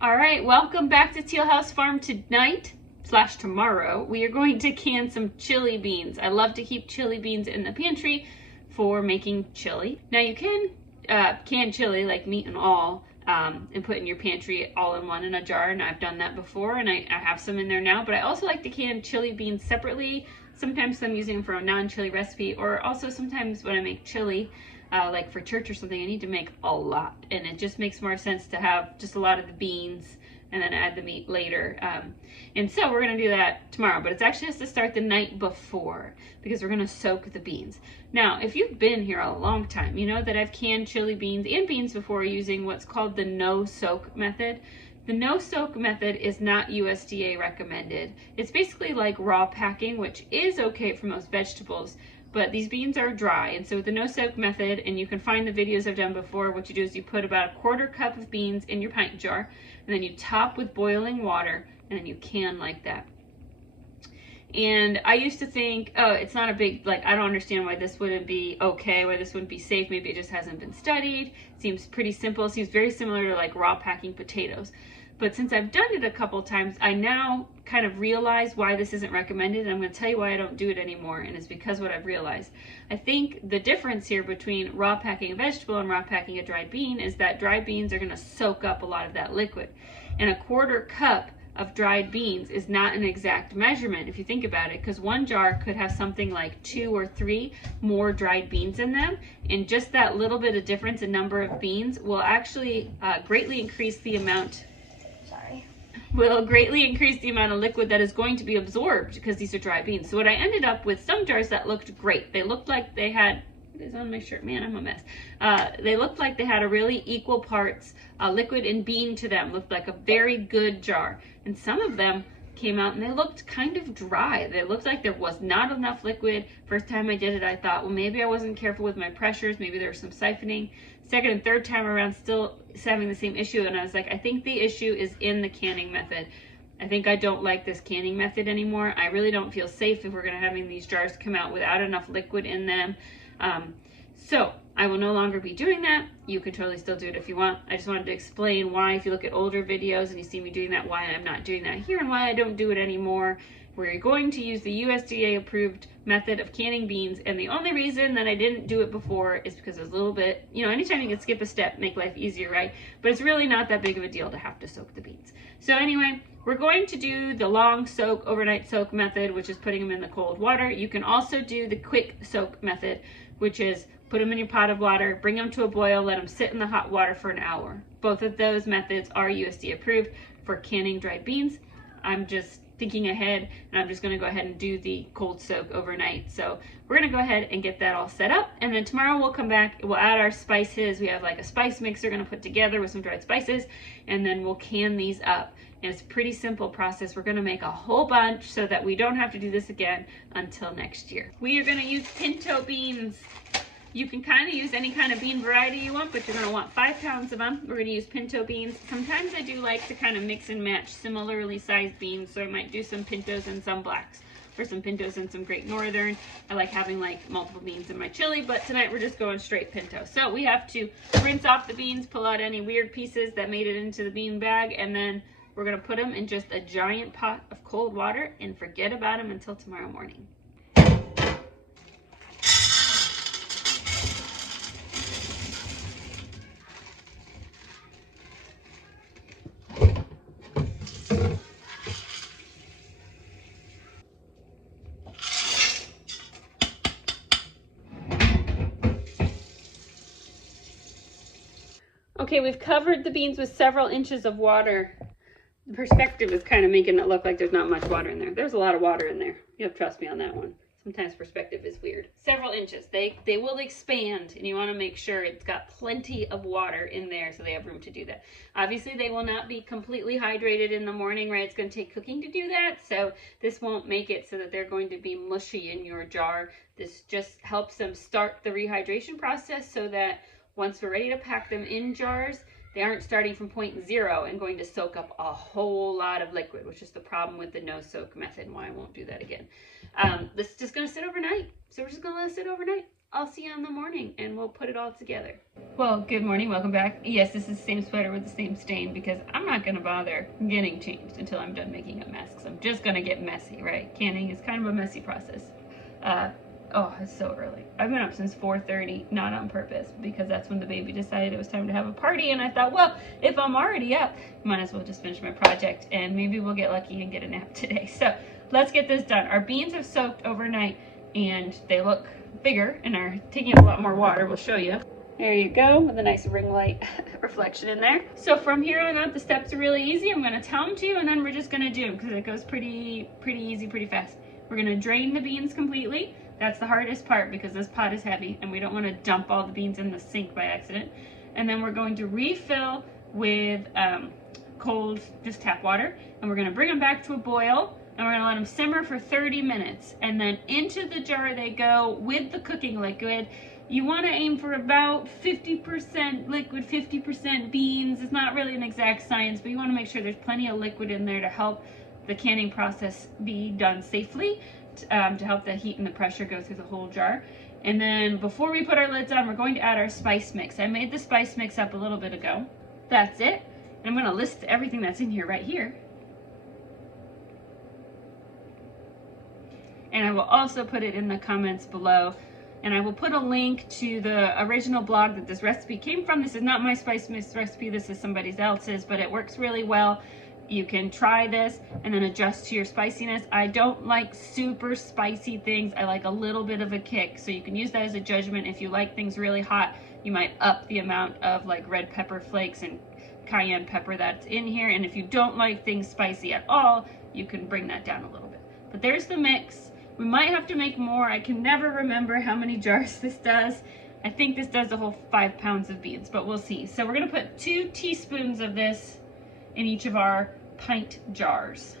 All right, welcome back to Teal House Farm. Tonight / tomorrow, we are going to can some chili beans. I love to keep chili beans in the pantry for making chili. Now you can can chili, like meat and all, and put in your pantry all in one in a jar, and I've done that before, and I have some in there now, but I also like to can chili beans separately. Sometimes I'm using them for a non-chili recipe, or also sometimes when I make chili, like for church or something, I need to make a lot, and it just makes more sense to have just a lot of the beans and then add the meat later. And so we're gonna do that tomorrow, but it's actually has to start the night before because we're gonna soak the beans. Now, if you've been here a long time, you know that I've canned chili beans and beans before using what's called the no soak method. The no soak method is not USDA recommended. It's basically like raw packing, which is okay for most vegetables, but these beans are dry. And so with the no soak method, and you can find the videos I've done before, what you do is you put about a 1/4 cup of beans in your pint jar, and then you top with boiling water, and then you can like that. And I used to think, oh, it's not a big, like, I don't understand why this wouldn't be okay, why this wouldn't be safe. Maybe it just hasn't been studied. It seems pretty simple. It seems very similar to like raw packing potatoes. But since I've done it a couple times, I now kind of realize why this isn't recommended, and I'm going to tell you why I don't do it anymore, and it's because what I've realized. I think the difference here between raw packing a vegetable and raw packing a dried bean is that dried beans are going to soak up a lot of that liquid. And a 1/4 cup of dried beans is not an exact measurement if you think about it, because one jar could have something like 2 or 3 more dried beans in them, and just that little bit of difference in number of beans will actually greatly increase the amount of liquid that is going to be absorbed because these are dry beans. So what I ended up with, some jars that looked great. They looked like they had, it is on my shirt, man, I'm a mess. They looked like they had a really equal parts liquid and bean to them. Looked like a very good jar. And some of them came out and they looked kind of dry. They looked like there was not enough liquid. First time I did it, I thought, well, maybe I wasn't careful with my pressures. Maybe there was some siphoning. Second and third time around, still having the same issue. And I was like, I think the issue is in the canning method. I think I don't like this canning method anymore. I really don't feel safe if we're going to having these jars come out without enough liquid in them. So I will no longer be doing that. You can totally still do it if you want. I just wanted to explain why, if you look at older videos and you see me doing that, why I'm not doing that here and why I don't do it anymore. We're going to use the USDA approved method of canning beans, and the only reason that I didn't do it before is because it was a little bit, you know, anytime you can skip a step, make life easier, right? But it's really not that big of a deal to have to soak the beans. So anyway, we're going to do the long soak, overnight soak method, which is putting them in the cold water. You can also do the quick soak method, which is put them in your pot of water, bring them to a boil, let them sit in the hot water for an hour. Both of those methods are USDA approved for canning dried beans. I'm just thinking ahead, and I'm just going to go ahead and do the cold soak overnight. So we're going to go ahead and get that all set up, and then tomorrow we'll come back, we'll add our spices. We have like a spice mix we're going to put together with some dried spices, and then we'll can these up. And it's a pretty simple process. We're going to make a whole bunch so that we don't have to do this again until next year. We are going to use pinto beans. You can kind of use any kind of bean variety you want, but you're going to want 5 pounds of them. We're going to use pinto beans. Sometimes I do like to kind of mix and match similarly sized beans, so I might do some pintos and some blacks, or some pintos and some Great Northern. I like having like multiple beans in my chili, but tonight we're just going straight pinto. So we have to rinse off the beans, pull out any weird pieces that made it into the bean bag, and then we're going to put them in just a giant pot of cold water and forget about them until tomorrow morning. Okay, we've covered the beans with several inches of water. The perspective is kind of making it look like there's not much water in there. There's a lot of water in there. You have to trust me on that one. Sometimes perspective is weird. Several inches. They will expand, and you want to make sure it's got plenty of water in there so they have room to do that. Obviously, they will not be completely hydrated in the morning, right? It's going to take cooking to do that, so this won't make it so that they're going to be mushy in your jar. This just helps them start the rehydration process so that once we're ready to pack them in jars, they aren't starting from point 0 and going to soak up a whole lot of liquid, which is the problem with the no soak method and why I won't do that again. This is just going to sit overnight. So we're just going to let it sit overnight. I'll see you in the morning and we'll put it all together. Well, good morning, welcome back. Yes, this is the same sweater with the same stain because I'm not gonna bother getting changed until I'm done making a mess, because I'm just gonna get messy, right? Canning is kind of a messy process. Oh, it's so early. I've been up since 4:30, not on purpose, because that's when the baby decided it was time to have a party, and I thought, well, if I'm already up, might as well just finish my project, and maybe we'll get lucky and get a nap today. So let's get this done. Our beans have soaked overnight, and they look bigger and are taking up a lot more water. We'll show you. There you go, with a nice ring light reflection in there. So from here on out, the steps are really easy. I'm gonna tell them to you, and then we're just gonna do them because it goes pretty easy, pretty fast. We're gonna drain the beans completely. That's the hardest part because this pot is heavy and we don't want to dump all the beans in the sink by accident. And then we're going to refill with cold, just tap water, and we're going to bring them back to a boil, and we're going to let them simmer for 30 minutes. And then into the jar they go with the cooking liquid. You want to aim for about 50% liquid, 50% beans. It's not really an exact science, but you want to make sure there's plenty of liquid in there to help the canning process be done safely. To help the heat and the pressure go through the whole jar. And then before we put our lids on, we're going to add our spice mix. I made the spice mix up a little bit ago. That's it. And I'm going to list everything that's in here right here. And I will also put it in the comments below. And I will put a link to the original blog that this recipe came from. This is not my spice mix recipe. This is somebody else's, but it works really well. You can try this and then adjust to your spiciness. I don't like super spicy things. I like a little bit of a kick. So you can use that as a judgment. If you like things really hot, you might up the amount of like red pepper flakes and cayenne pepper that's in here. And if you don't like things spicy at all, you can bring that down a little bit. But there's the mix. We might have to make more. I can never remember how many jars this does. I think this does a whole 5 pounds of beans, but we'll see. So we're gonna put 2 teaspoons of this in each of our pint jars.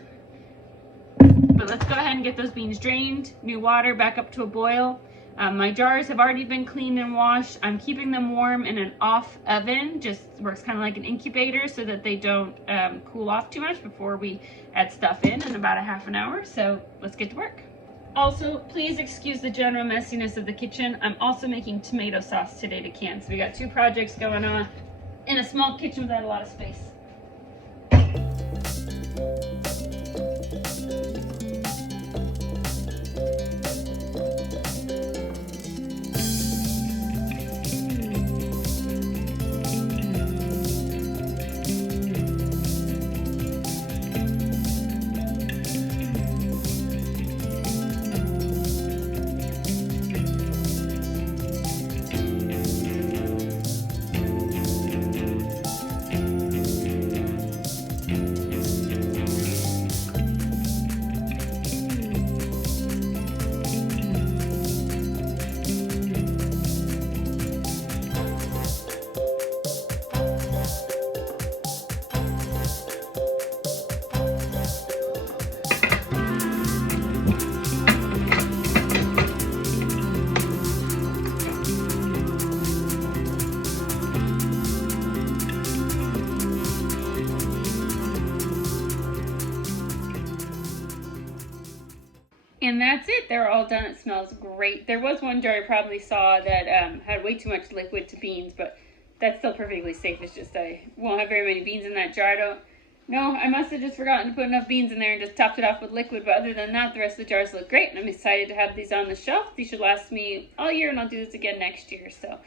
But let's go ahead and get those beans drained, new water back up to a boil. My jars have already been cleaned and washed. I'm keeping them warm in an off oven, just works kind of like an incubator so that they don't cool off too much before we add stuff in about a half an hour. So let's get to work. Also, please excuse the general messiness of the kitchen. I'm also making tomato sauce today to can. So we got 2 projects going on in a small kitchen without a lot of space. And that's it. They're all done. It smells great. There was one jar I probably saw that had way too much liquid to beans, but that's still perfectly safe. It's just I won't have very many beans in that jar. I must have just forgotten to put enough beans in there and just topped it off with liquid. But other than that, the rest of the jars look great. And I'm excited to have these on the shelf. These should last me all year, and I'll do this again next year. So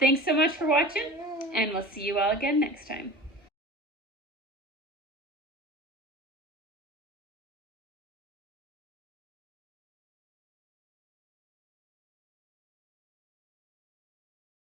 thanks so much for watching, and we'll see you all again next time.